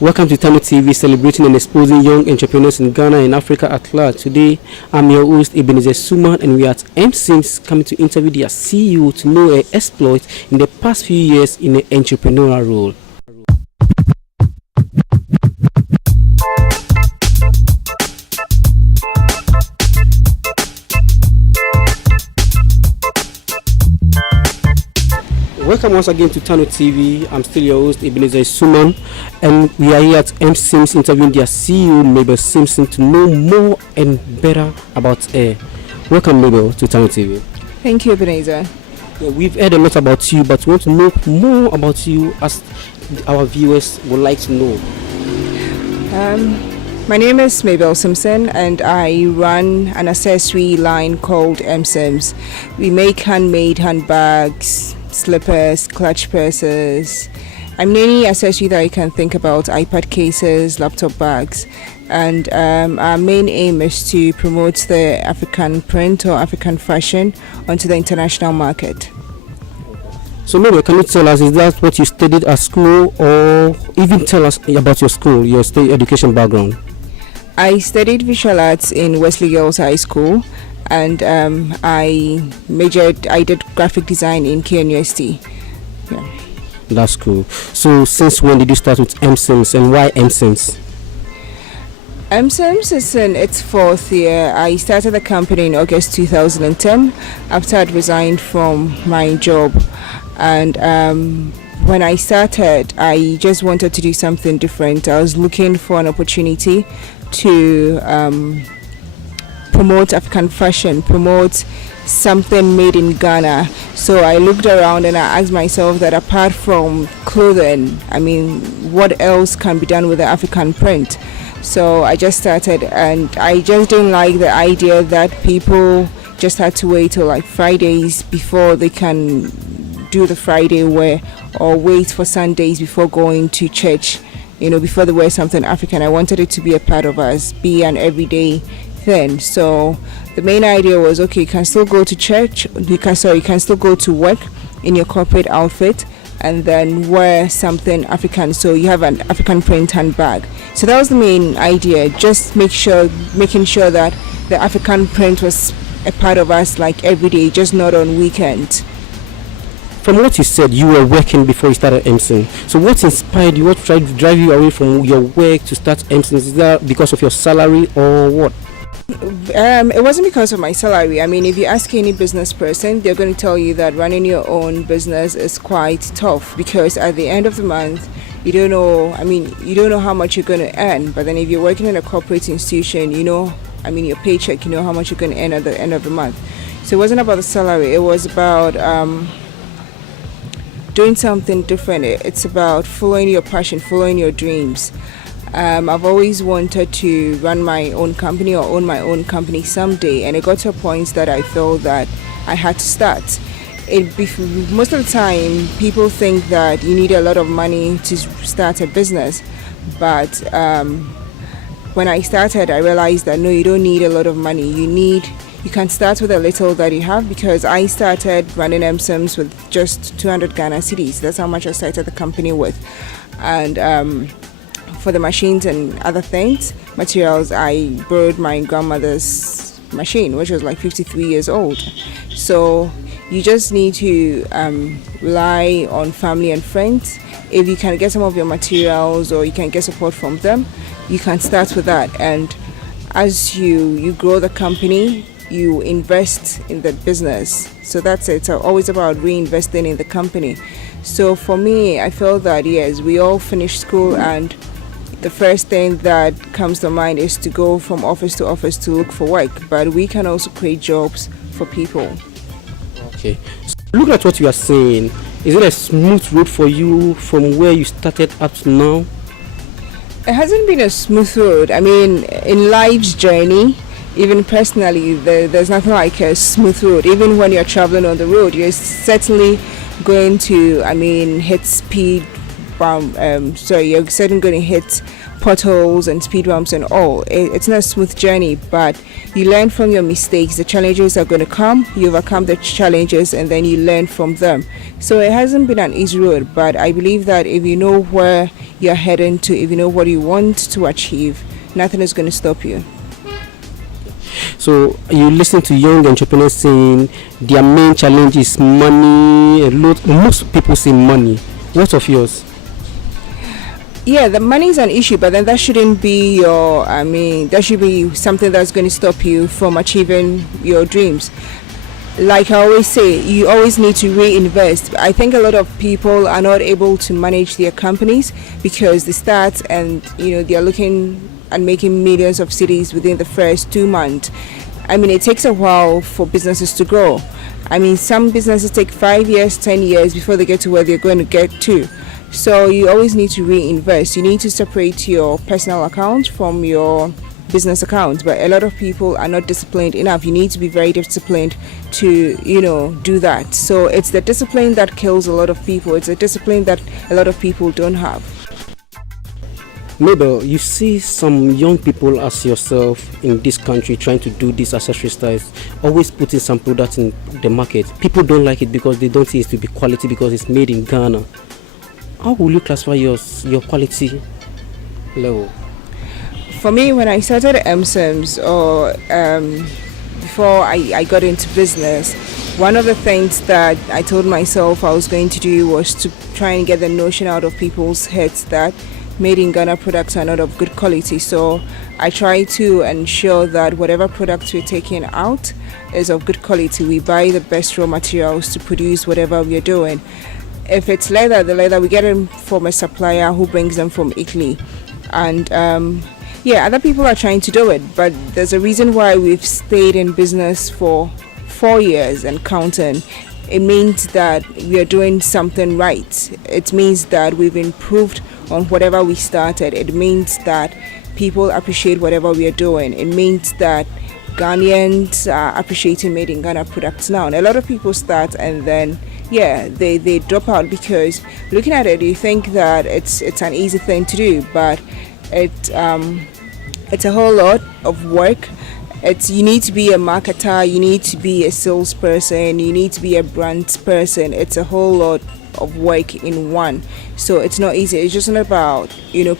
Welcome to TANOE TV, celebrating and exposing young entrepreneurs in Ghana and Africa at large. Today, I'm your host, Ebenezer Essuman, and we are at MSimps coming to interview their CEO to know her exploits in the past few years in the entrepreneurial role. Welcome once again to TANOE TV. I'm still your host, Ebenezer Essuman, and we are here at MSimps interviewing their CEO, Mabel Simpson, to know more and better about her. Welcome, Mabel, to TANOE TV. Thank you, Ebenezer. We've heard a lot about you, but we want to know more about you as our viewers would like to know. My name is Mabel Simpson, and I run an accessory line called MSimps. We make handmade handbags, slippers, clutch purses. Any accessory that you can think about, iPad cases, laptop bags. And our main aim is to promote the African print or African fashion onto the international market. So maybe can you tell us, is that what you studied at school, or even tell us about your school, your state education background? I studied visual arts in Wesley Girls High School, and I did graphic design in KNUST. Yeah. That's cool. So since when did you start with MSimps, and why MSimps? MSimps is in its fourth year. I started the company in August 2010 after I'd resigned from my job. And when I started, I just wanted to do something different. I was looking for an opportunity to promote African fashion, promote something made in Ghana. So I looked around and I asked myself that apart from clothing, what else can be done with the African print? So I just started, and I just didn't like the idea that people just had to wait till like Fridays before they can do the Friday wear, or wait for Sundays before going to church, before they wear something African. I wanted it to be a part of us, be an everyday thing. So the main idea was, okay, you can still go to church, you can still go to work in your corporate outfit and then wear something African, so you have an African print handbag. So that was the main idea, just making sure that the African print was a part of us like every day, just not on weekends. From what you said, you were working before you started MSimps. So what inspired you? What tried to drive you away from your work to start MSimps? Is that because of your salary or what? It wasn't because of my salary. If you ask any business person, they're going to tell you that running your own business is quite tough, because at the end of the month, you don't know how much you're going to earn. But then if you're working in a corporate institution, your paycheck, how much you're going to earn at the end of the month. So it wasn't about the salary. It was about doing something different. It's about following your passion, following your dreams. I've always wanted to run my own company or own my own company someday, and it got to a point that I felt that I had to start. Most of the time, people think that you need a lot of money to start a business, but when I started, I realized that no, you don't need a lot of money. You can start with a little that you have, because I started running MSimps with just 200 Ghana cedis. That's how much I started the company with. And for the machines and other things, materials, I borrowed my grandmother's machine, which was like 53 years old. So you just need to rely on family and friends. If you can get some of your materials or you can get support from them, you can start with that. And as you grow the company, you invest in the business. So that's it. It's always about reinvesting in the company. So for me, I felt that yes, we all finished school, and the first thing that comes to mind is to go from office to office to look for work. But we can also create jobs for people. Okay. So look at what you are saying. Is it a smooth road for you from where you started up to now? It hasn't been a smooth road. In life's journey, even personally, there's nothing like a smooth road. Even when you're traveling on the road, you're certainly going to, hit speed. You're certainly going to hit potholes and speed bumps and all. It's not a smooth journey, but you learn from your mistakes. The challenges are going to come, you overcome the challenges, and then you learn from them. So it hasn't been an easy road, but I believe that if you know where you're heading to, if you know what you want to achieve, nothing is going to stop you. So you listen to young entrepreneurs saying their main challenge is money. Most people say money. What's of yours? Yeah, the money is an issue, but then that shouldn't be that should be something that's going to stop you from achieving your dreams. Like I always say, you always need to reinvest. I think a lot of people are not able to manage their companies because they start and they are looking and making millions of cities within the first 2 months. I mean, it takes a while for businesses to grow. I mean, some businesses take 5 years, 10 years before they get to where they're going to get to. So you always need to reinvest. You need to separate your personal account from your business account. But a lot of people are not disciplined enough. You need to be very disciplined to, do that. So it's the discipline that kills a lot of people. It's a discipline that a lot of people don't have. Mabel, you see some young people as yourself in this country trying to do these accessory styles, always putting some products in the market. People don't like it because they don't see it to be quality because it's made in Ghana. How will you classify your quality level? For me, when I started MSimps, or before I got into business, one of the things that I told myself I was going to do was to try and get the notion out of people's heads that made in Ghana products are not of good quality. So I try to ensure that whatever products we're taking out is of good quality. We buy the best raw materials to produce whatever we're doing. If it's leather, the leather we get them from a supplier who brings them from Italy. And other people are trying to do it, but there's a reason why we've stayed in business for 4 years and counting. It means that we are doing something right. It means that we've improved on whatever we started. It means that people appreciate whatever we are doing. It means that Ghanaians are appreciating made in Ghana products now. And a lot of people start and then they drop out because looking at it, you think that it's an easy thing to do, but it's a whole lot of work. You need to be a marketer, you need to be a salesperson, you need to be a brand person. It's a whole lot of work in one. So it's not easy. It's just not about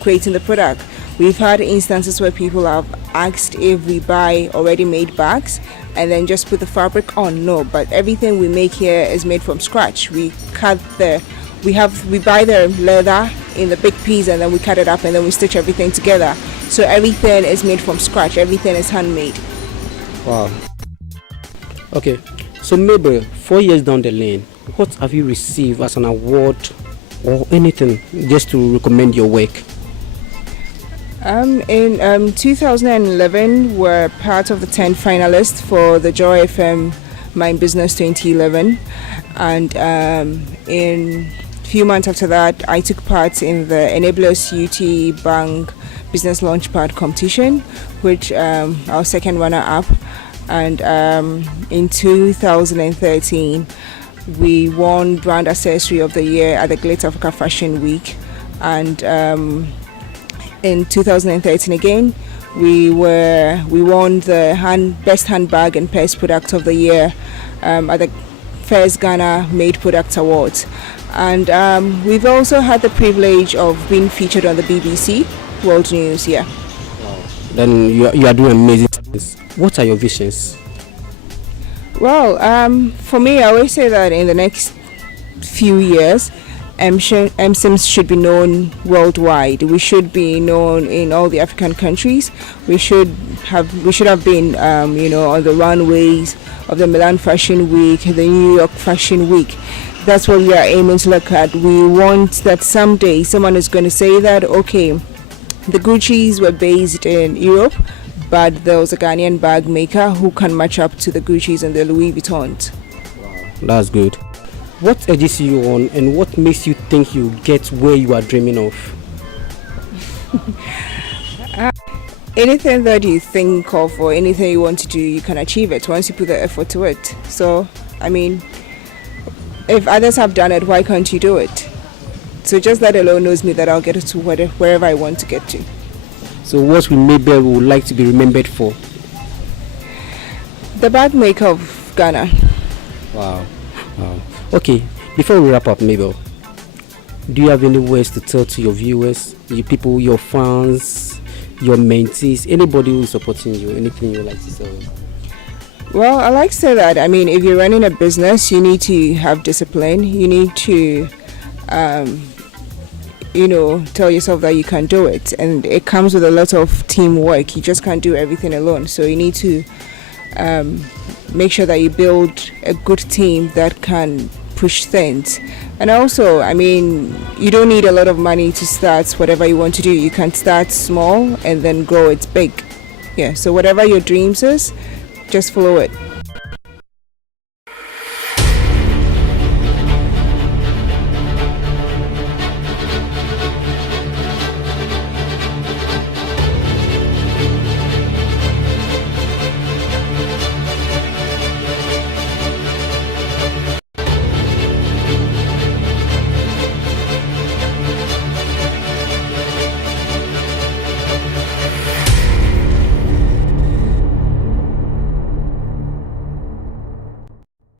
creating the product. We've had instances where people have asked if we buy already made bags and then just put the fabric on. No, but everything we make here is made from scratch. We buy the leather in the big piece and then we cut it up and then we stitch everything together. So everything is made from scratch. Everything is handmade. Wow. Okay, so Mabel, 4 years down the lane, what have you received as an award or anything just to recommend your work? In 2011, we're part of the 10 finalists for the Joy FM My Business 2011, and in a few months after that, I took part in the Enablers UT Bank Business Launchpad competition, which I was second runner-up, and in 2013, we won Brand Accessory of the Year at the Great Africa Fashion Week, and in 2013 again, we won the Best Handbag and Purse Product of the Year at the First Ghana Made Products Awards. And we've also had the privilege of being featured on the BBC World News. Yeah. Wow. Then you are doing amazing things. What are your visions? Well, for me, I always say that in the next few years, MSimps should be known worldwide. We should be known in all the African countries. We should have been on the runways of the Milan Fashion Week, the New York Fashion Week. That's what we are aiming to look at. We want that someday someone is going to say that, okay, the Gucci's were based in Europe, but there was a Ghanaian bag maker who can match up to the Gucci's and the Louis Vuittons. Wow, that's good. What edges you on and what makes you think you get where you are dreaming of? Anything that you think of or anything you want to do, you can achieve it once you put the effort to it. So, I mean, if others have done it, why can't you do it? So just that alone knows me that I'll get to wherever I want to get to. So what will Mabel would like to be remembered for? The bag maker of Ghana. Wow. Wow. Okay, before we wrap up, Mabel, do you have any words to tell to your viewers, your people, your fans, your mentees, anybody who is supporting you, anything you like to say? Well, I like to say that, I mean, if you're running a business, you need to have discipline. You need to, tell yourself that you can do it. And it comes with a lot of teamwork. You just can't do everything alone. So you need to make sure that you build a good team that can push things. And also, I mean, you don't need a lot of money to start whatever you want to do. You can start small and then grow it big. Yeah, so whatever your dreams is, just follow it.